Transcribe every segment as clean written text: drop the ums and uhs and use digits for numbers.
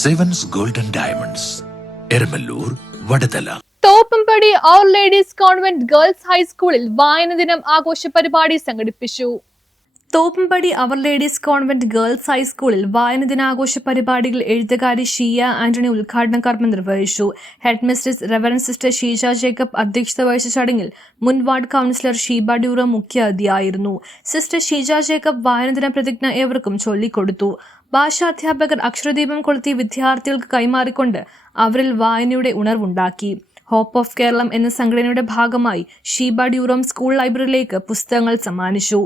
Sevens golden diamonds, Eramalloor, Vadathala. Thoppumpady our ladies convent girls ഹൈസ്കൂളിൽ വായന ദിനം ആഘോഷ പരിപാടി സംഘടിപ്പിച്ചു. Thoppumpady our ladies convent girls ഹൈസ്കൂളിൽ വായന ദിനാഘോഷ പരിപാടികൾ എഴുത്തുകാരി ഷീയ ആന്റണി ഉദ്ഘാടന കർമ്മം നിർവഹിച്ചു. Head mistress reverend sister Sheeja Jacob അധ്യക്ഷത വഹിച്ച ചടങ്ങിൽ മുൻ വാർഡ് കൌൺസിലർ ഷീബ ഡ്യൂറോ മുഖ്യ അതിഥിയായിരുന്നു. സിസ്റ്റർ ഷീജ ജേക്കബ് വായന ദിന പ്രതിജ്ഞ ഏവർക്കും ചൊല്ലിക്കൊടുത്തു. ഭാഷാധ്യാപകർ അക്ഷരദീപം കൊളുത്തി വിദ്യാർത്ഥികൾക്ക് കൈമാറിക്കൊണ്ട് അവരിൽ വായനയുടെ ഉണർവുണ്ടാക്കി. ഹോപ്പ് ഓഫ് കേരളം എന്ന സംഘടനയുടെ ഭാഗമായി ഷീബ ഡ്യൂറോം സ്കൂൾ ലൈബ്രറിയിലേക്ക് പുസ്തകങ്ങൾ സമ്മാനിച്ചു.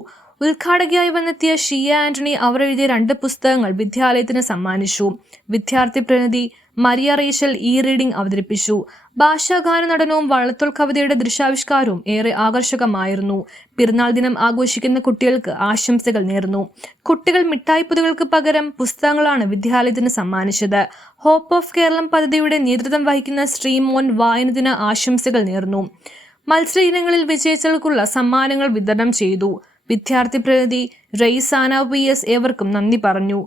ഉദ്ഘാടകയായി വന്നെത്തിയ ഷീയ ആന്റണി അവർ എഴുതിയ 2 പുസ്തകങ്ങൾ വിദ്യാലയത്തിന് സമ്മാനിച്ചു. വിദ്യാർത്ഥി പ്രതിനിധി മരിയ റേച്ചൽ റീഡിംഗ് അവതരിപ്പിച്ചു. ഭാഷാഗാന നടനവും വള്ളത്തോൾ കവിതയുടെ ദൃശ്യാവിഷ്കാരവും ഏറെ ആകർഷകമായിരുന്നു. പിറന്നാൾ ദിനം ആഘോഷിക്കുന്ന കുട്ടികൾക്ക് ആശംസകൾ നേർന്നു. കുട്ടികൾ മിഠായിപ്പൊതികൾക്ക് പകരം പുസ്തകങ്ങളാണ് വിദ്യാലയത്തിന് സമ്മാനിച്ചത്. ഹോപ്പ് ഓഫ് കേരളം പദ്ധതിയുടെ നേതൃത്വം വഹിക്കുന്ന ശ്രീമോൻ വായന ദിന ആശംസകൾ നേർന്നു. മത്സര ഇനങ്ങളിൽ വിജയിച്ചവർക്കുള്ള സമ്മാനങ്ങൾ വിതരണം ചെയ്തു. വിദ്യാർത്ഥി പ്രതിനിധി റെയ്സാന PS ഏവർക്കും നന്ദി പറഞ്ഞു.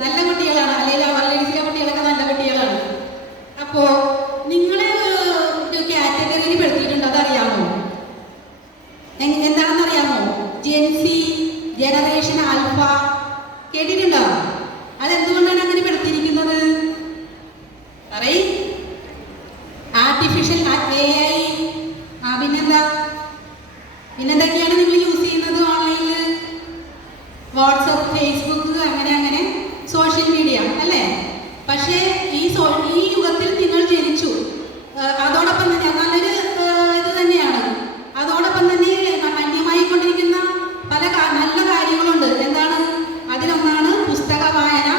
നല്ല കുട്ടികളാണ്, അല്ലെങ്കിൽ അവരുടെ കുട്ടികളൊക്കെ നല്ല കുട്ടികളാണ്. അപ്പോ നിങ്ങളെ കാറ്റഗറിയിൽ പെടുത്തിയിട്ടുണ്ട്, അതറിയാമോ? എന്താണെന്ന് അറിയാമോ? ജെൻസി, ജനറേഷൻ ആൽഫ കേട്ടിട്ടുണ്ടോ? അതെന്തുകൊണ്ടാണ് അങ്ങനെ പെടുത്തിയിരിക്കുന്നത്? ആർട്ടിഫിഷ്യൽ AI, പിന്നെന്തൊക്കെയാണ് നിങ്ങൾ യൂസ് ചെയ്യുന്നത് ഓൺലൈനിൽ? വാട്സപ്പ്, ഫേസ്ബുക്ക്, അങ്ങനെ സോഷ്യൽ മീഡിയ അല്ലേ? പക്ഷേ ഈ യുഗത്തിൽ നിങ്ങൾ ജനിച്ചു. അതോടൊപ്പം തന്നെ നല്ലൊരു ഇത് തന്നെയാണ്. അതോടൊപ്പം തന്നെ അന്യമായി കൊണ്ടിരിക്കുന്ന പല നല്ല കാര്യങ്ങളുണ്ട്. എന്താണ്? അതിലൊന്നാണ് പുസ്തക വായന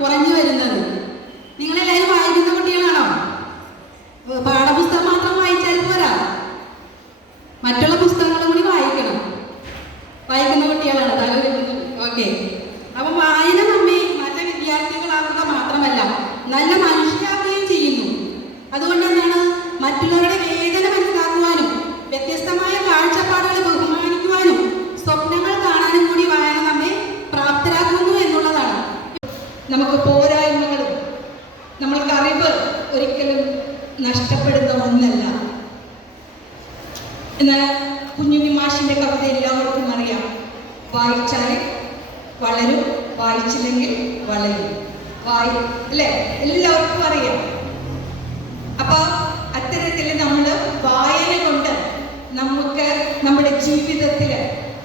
കുറഞ്ഞു വരുന്നത്. നിങ്ങളെല്ലാവരും വായിക്കുന്ന കുട്ടികളാണോ? പാഠപുസ്തകം മാത്രം വായിച്ചാൽ പോരാ, മറ്റുള്ള പുസ്തകങ്ങളും കൂടി വായിക്കുന്ന കുട്ടികളാണ് താല്പര്യം. ഓക്കെ, അപ്പം വായന നമ്മെ നല്ല വിദ്യാർത്ഥികളാക്കുക മാത്രമല്ല നല്ല മനുഷ്യരാകുകയും ചെയ്യുന്നു. അതുകൊണ്ട് തന്നെയാണ് മറ്റുള്ളവരുടെ വേദന മനസ്സിലാക്കുവാനും വ്യത്യസ്തമായ കാഴ്ചപ്പാടുകളെ ബഹുമാനിക്കുവാനും സ്വപ്നങ്ങൾ കാണാനും കൂടി വായന നമ്മെ പ്രാപ്തരാക്കുന്നു എന്നുള്ളതാണ്. നമുക്ക് പോരായ്മകളും നമ്മൾക്ക് അറിവ് ഒരിക്കലും നഷ്ടപ്പെടുന്ന ഒന്നല്ല. എന്നാൽ കുഞ്ഞുണ്ണി മാഷിന്റെ കവിത എല്ലാവർക്കും അറിയാം. വായിച്ചാൽ വളരും, വായിച്ചില്ലെങ്കിൽ വളരും. അല്ലേ? എല്ലാവർക്കും അറിയാം. അപ്പൊ അത്തരത്തിൽ നമ്മൾ വായന കൊണ്ട് നമുക്ക് നമ്മുടെ ജീവിതത്തിൽ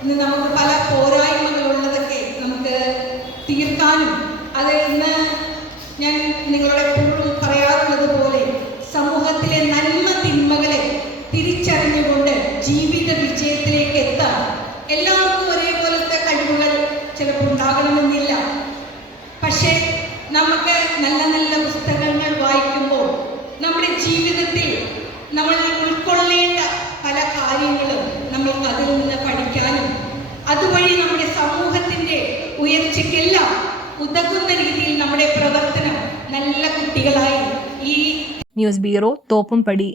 ഇന്ന് നമുക്ക് പല പോരായ്മകളുള്ളതൊക്കെ നമുക്ക് തീർക്കാനും, അതിൽ നിന്ന് ഞാൻ നിങ്ങളോട് എപ്പോഴും പറയാറുള്ളത് പോലെ സമൂഹത്തിലെ നന്മ തിന്മകളെ തിരിച്ചറിഞ്ഞുകൊണ്ട് ജീവിത വിജയത്തിലേക്ക് എത്താൻ എല്ലാവർക്കും ഒരേപോലത്തെ കഴിവുകൾ ചിലപ്പോൾ ഉണ്ടാകണമെന്നില്ല. പക്ഷേ നമുക്ക് നല്ല നല്ല പുസ്തകങ്ങൾ വായിക്കുമ്പോൾ നമ്മുടെ ജീവിതത്തിൽ നമ്മൾ ഉൾക്കൊള്ളേണ്ട പല കാര്യങ്ങളും നമ്മൾക്ക് അതിൽ നിന്ന് പഠിക്കാനും അതുവഴി നമ്മുടെ സമൂഹത്തിൻ്റെ ഉയർച്ചയ്ക്കെല്ലാം ഉതകുന്ന രീതിയിൽ നമ്മുടെ പ്രവർത്തനം നല്ല കുട്ടികളായി ഈ ന്യൂസ് ബ്യൂറോ തോപ്പുംപടി.